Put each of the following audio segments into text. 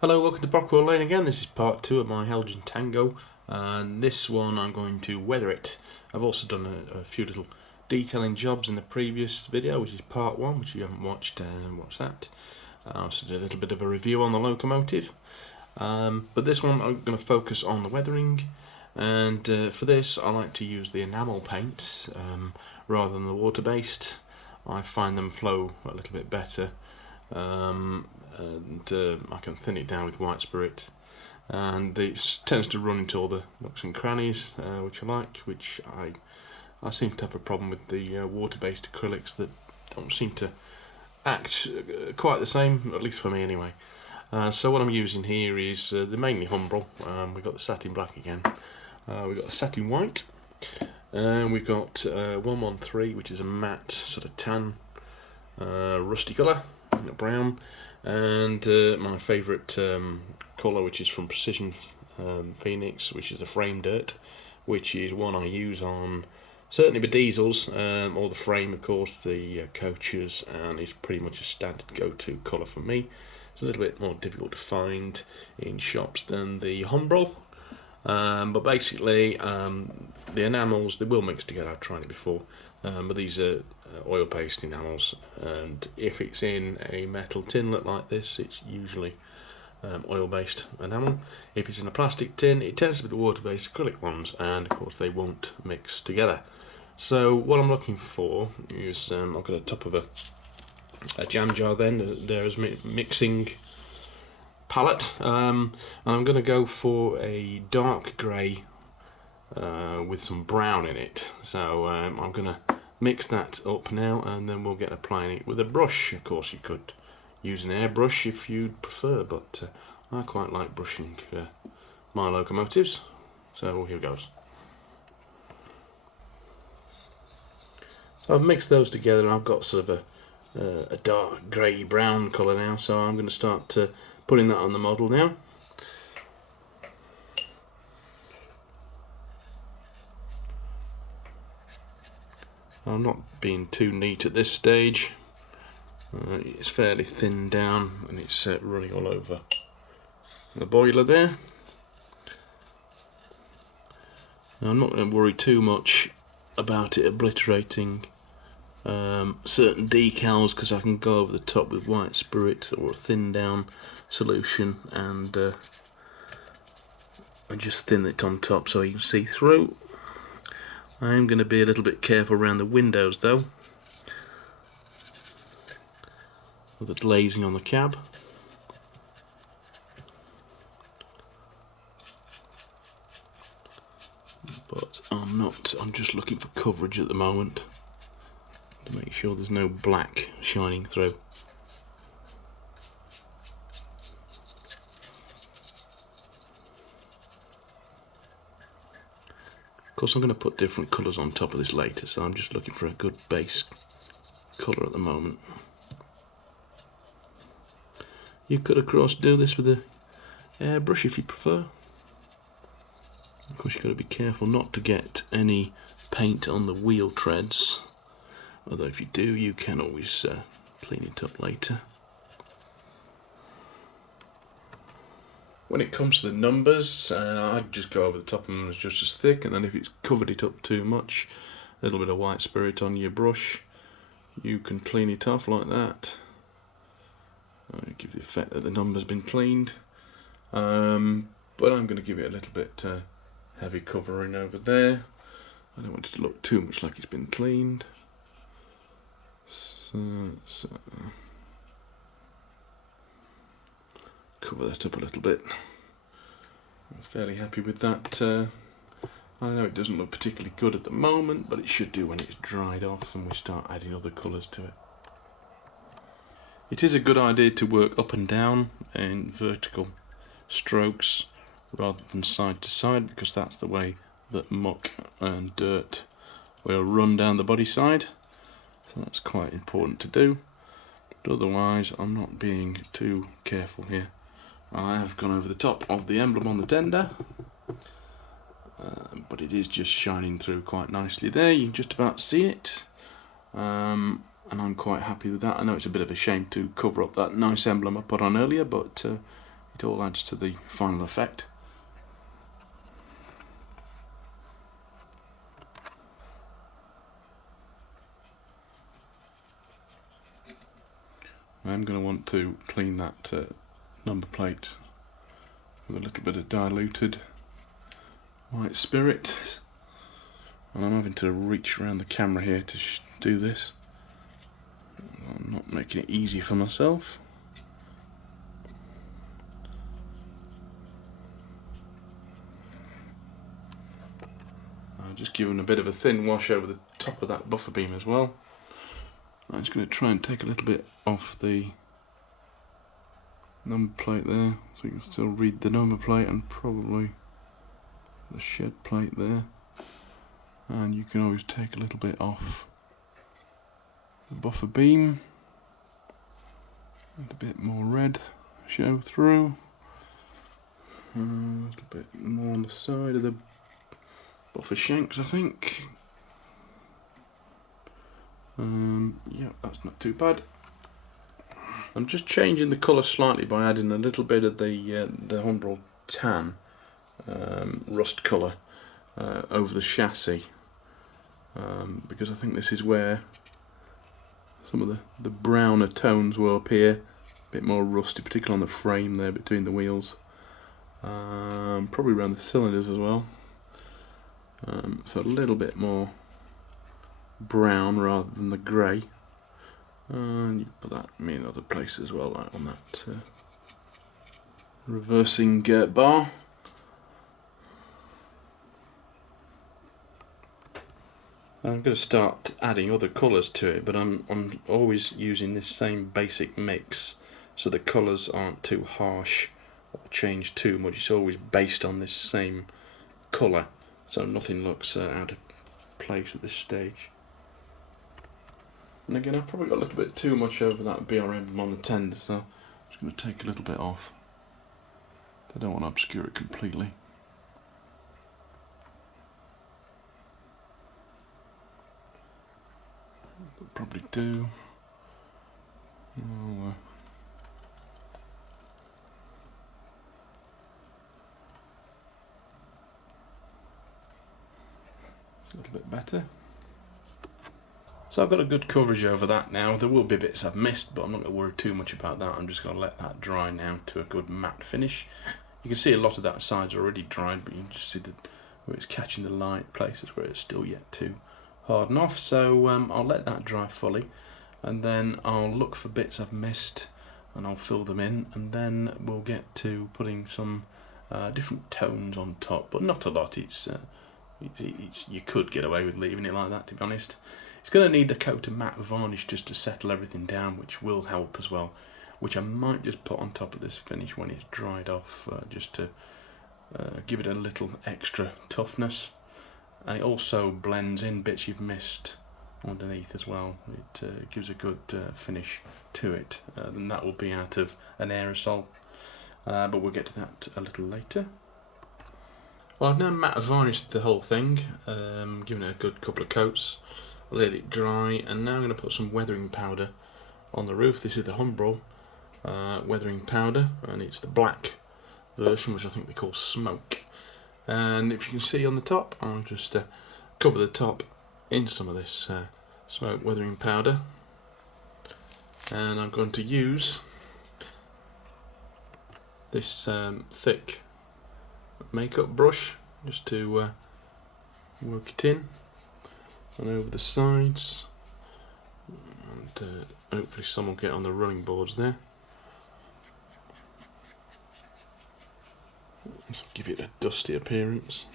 Hello, welcome to Brockwell Lane again. This is part 2 of my Heljan Tango, and this one I'm going to weather it. I've also done a few little detailing jobs in the previous video, which is part 1, which you haven't watched, watch that. I also did a little bit of a review on the locomotive, but this one I'm going to focus on the weathering, and for this I like to use the enamel paints rather than the water-based. I find them flow a little bit better. And I can thin it down with white spirit, and it tends to run into all the nooks and crannies, which I like. Which I seem to have a problem with the water-based acrylics that don't seem to act quite the same, at least for me anyway. So what I'm using here is the mainly Humbrol. We've got the satin black again. We've got the satin white, and we've got 113, which is a matte sort of tan, rusty colour, brown. And my favourite colour, which is from Precision Phoenix, which is the frame dirt, which is one I use on certainly the diesels, or the frame, of course, the coaches, and it's pretty much a standard go-to colour for me. It's a little bit more difficult to find in shops than the Humbrol, but basically the enamels, they will mix together. I've tried it before, but these are oil-based enamels, and if it's in a metal tinlet like this, it's usually oil-based enamel. If it's in a plastic tin, it tends to be the water-based acrylic ones, and of course they won't mix together. So what I'm looking for is I've got a top of a jam jar. Then there's mixing palette, and I'm going to go for a dark grey with some brown in it. So I'm going to mix that up now, and then we'll get applying it with a brush. Of course you could use an airbrush if you'd prefer, but I quite like brushing my locomotives. So here goes. So I've mixed those together, and I've got sort of a dark grey brown colour now, so I'm going to start putting that on the model now. I'm not being too neat at this stage. It's fairly thin down, and it's running all over the boiler there. Now, I'm not going to worry too much about it obliterating certain decals, because I can go over the top with white spirit or a thin down solution, and just thin it on top so you can see through. I'm going to be a little bit careful around the windows though, with the glazing on the cab. But I'm just looking for coverage at the moment to make sure there's no black shining through. Of course I'm going to put different colours on top of this later, so I'm just looking for a good base colour at the moment. You could of course do this with a airbrush if you prefer. Of course you've got to be careful not to get any paint on the wheel treads, although if you do, you can always clean it up later. When it comes to the numbers, I'd just go over the top of them as just as thick, and then if it's covered it up too much, a little bit of white spirit on your brush, you can clean it off like that. Give the effect that the number's been cleaned, but I'm going to give it a little bit heavy covering over there. I don't want it to look too much like it's been cleaned. So cover that up a little bit. I'm fairly happy with that. I know it doesn't look particularly good at the moment, but it should do when it's dried off and we start adding other colours to it. It is a good idea to work up and down in vertical strokes rather than side to side, because that's the way that muck and dirt will run down the body side. So that's quite important to do. But otherwise I'm not being too careful here. I have gone over the top of the emblem on the tender, but it is just shining through quite nicely there. You can just about see it, and I'm quite happy with that. I know it's a bit of a shame to cover up that nice emblem I put on earlier, but it all adds to the final effect. I'm going to want to clean that number plate with a little bit of diluted white spirit, and I'm having to reach around the camera here to do this. I'm not making it easy for myself. I'm just giving a bit of a thin wash over the top of that buffer beam as well. I'm just going to try and take a little bit off the number plate there, so you can still read the number plate, and probably the shed plate there. And you can always take a little bit off the buffer beam. And a bit more red show through. A little bit more on the side of the buffer shanks, I think. Yeah, that's not too bad. I'm just changing the colour slightly by adding a little bit of the Humbrol tan rust colour over the chassis, because I think this is where some of the browner tones will appear, a bit more rusty, particularly on the frame there between the wheels, probably around the cylinders as well. So a little bit more brown rather than the grey, and you put that in other places as well, like on that reversing bar. I'm going to start adding other colours to it, but I'm always using this same basic mix, so the colours aren't too harsh or change too much. It's always based on this same colour, so nothing looks out of place at this stage. And again, I've probably got a little bit too much over that BRM on the tender, so I'm just going to take a little bit off. I don't want to obscure it completely. I'll probably do. It's a little bit better. So I've got a good coverage over that now. There will be bits I've missed, but I'm not going to worry too much about that. I'm just going to let that dry now to a good matte finish. You can see a lot of that side's already dried, but you can just see where it's catching the light, places where it's still yet to harden off. So I'll let that dry fully, and then I'll look for bits I've missed and I'll fill them in, and then we'll get to putting some different tones on top, but not a lot. You could get away with leaving it like that, to be honest. It's going to need a coat of matte varnish just to settle everything down, which will help as well, which I might just put on top of this finish when it's dried off, just to give it a little extra toughness. And it also blends in bits you've missed underneath as well. It gives a good finish to it, and that will be out of an aerosol, but we'll get to that a little later. Well, I've now matte varnished the whole thing, given it a good couple of coats, let it dry, and now I'm going to put some weathering powder on the roof. This is the Humbrol weathering powder, and it's the black version, which I think they call Smoke. And if you can see on the top, I'll just cover the top in some of this smoke weathering powder, and I'm going to use this thick makeup brush just to work it in and over the sides, and hopefully some will get on the running boards there. Just give it a dusty appearance.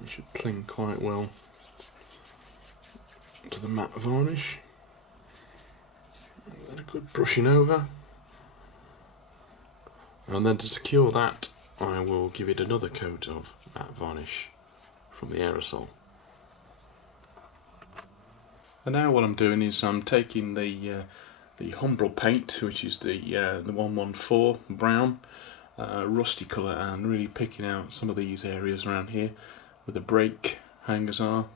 It should cling quite well to the matte varnish. A good brushing over, and then to secure that I will give it another coat of matte varnish from the aerosol. And now what I'm doing is I'm taking the Humbrol paint, which is the 114 brown, rusty colour, and really picking out some of these areas around here where the brake hangers are,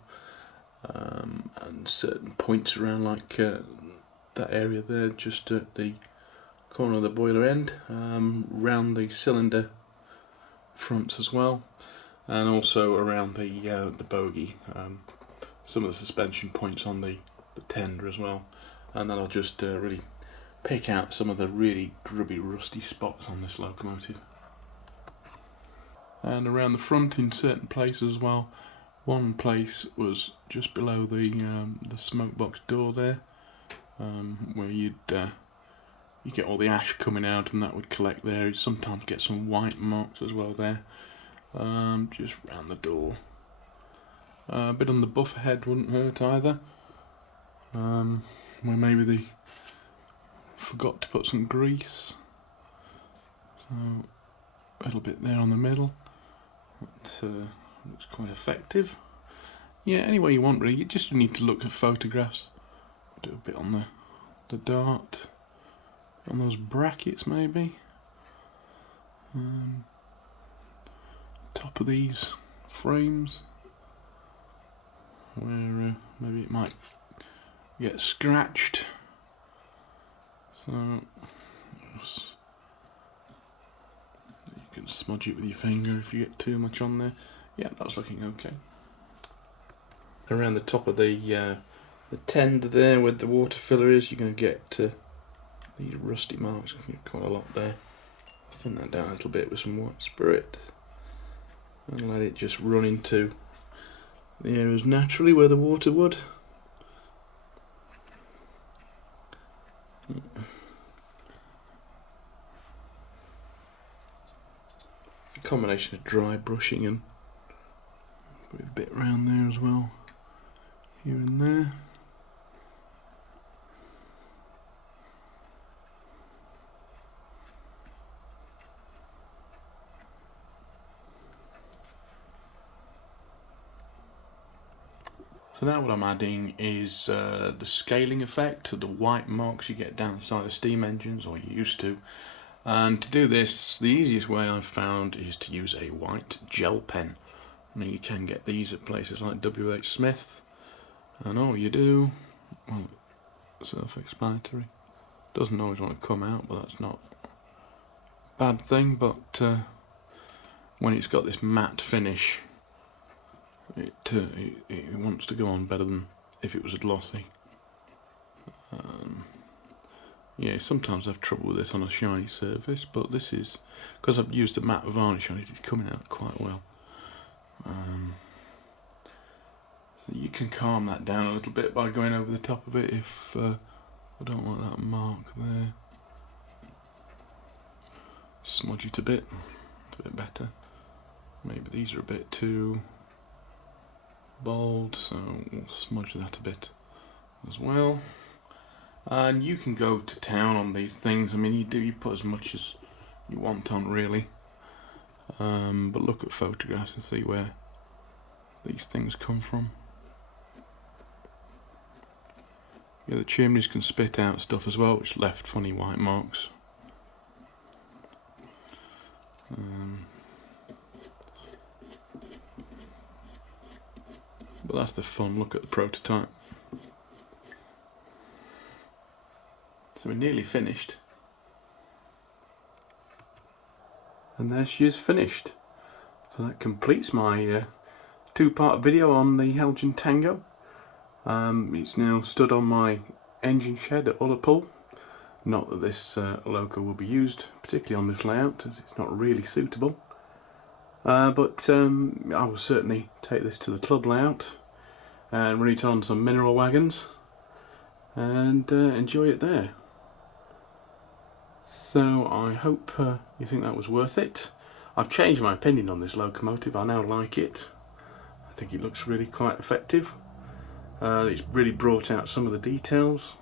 and certain points around, like that area there just at the corner of the boiler end, round the cylinder fronts as well, and also around the bogie, some of the suspension points on the tender as well, and then I'll just really pick out some of the really grubby rusty spots on this locomotive. And around the front in certain places as well. One place was just below the smoke box door there, where you get all the ash coming out, and that would collect there. You sometimes get some white marks as well there, just round the door. A bit on the buffer head wouldn't hurt either, where maybe they forgot to put some grease. So a little bit there on the middle. That looks quite effective. Yeah, any way you want really. You just need to look at photographs. Do a bit on the dart, on those brackets maybe. Top of these frames, where maybe it might get scratched. So you can smudge it with your finger if you get too much on there. Yeah, that's looking okay. Around the top of the tender there, where the water filler is, you're going to get these rusty marks. You can get quite a lot there. Thin that down a little bit with some white spirit, and let it just run into the areas naturally where the water would. A combination of dry brushing and put a bit around there as well, here and there. So now what I'm adding is the scaling effect, the white marks you get down the side of steam engines, or you used to. And to do this, the easiest way I've found is to use a white gel pen. I mean, you can get these at places like WH Smith, and all you do, well, self-explanatory, doesn't always want to come out, but that's not a bad thing. But when it's got this matte finish, it wants to go on better than if it was a glossy. Yeah, sometimes I have trouble with this on a shiny surface, but this is, because I've used the matte varnish on it, it's coming out quite well. So you can calm that down a little bit by going over the top of it if I don't want that mark there. Smudge it a bit better. Maybe these are a bit too bold, so we'll smudge that a bit as well. And you can go to town on these things. I mean, you put as much as you want on really, but look at photographs and see where these things come from. Yeah, the chimneys can spit out stuff as well, which left funny white marks. But that's the fun. Look at the prototype. So we're nearly finished. And there she is finished. So that completes my two-part video on the Heljan Tango. It's now stood on my engine shed at Ullapool. Not that this loco will be used, particularly on this layout, as it's not really suitable. But I will certainly take this to the club layout and run it on some mineral wagons and enjoy it there. So I hope you think that was worth it. I've changed my opinion on this locomotive. I now like it. I think it looks really quite effective. It's really brought out some of the details,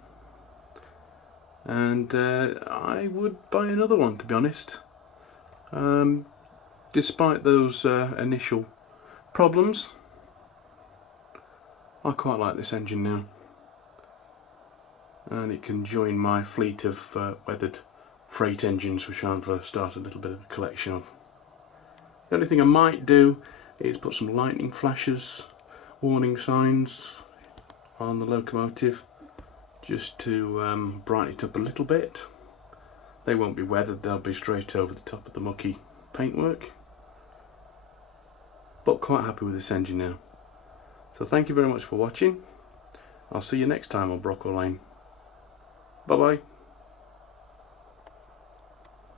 and I would buy another one, to be honest. Despite those initial problems, I quite like this engine now, and it can join my fleet of weathered freight engines, which I've started a little bit of a collection of. The only thing I might do is put some lightning flashes, warning signs on the locomotive, just to brighten it up a little bit. They won't be weathered, they'll be straight over the top of the mucky paintwork. But quite happy with this engine now. So thank you very much for watching. I'll see you next time on Brockwell Lane. Bye bye.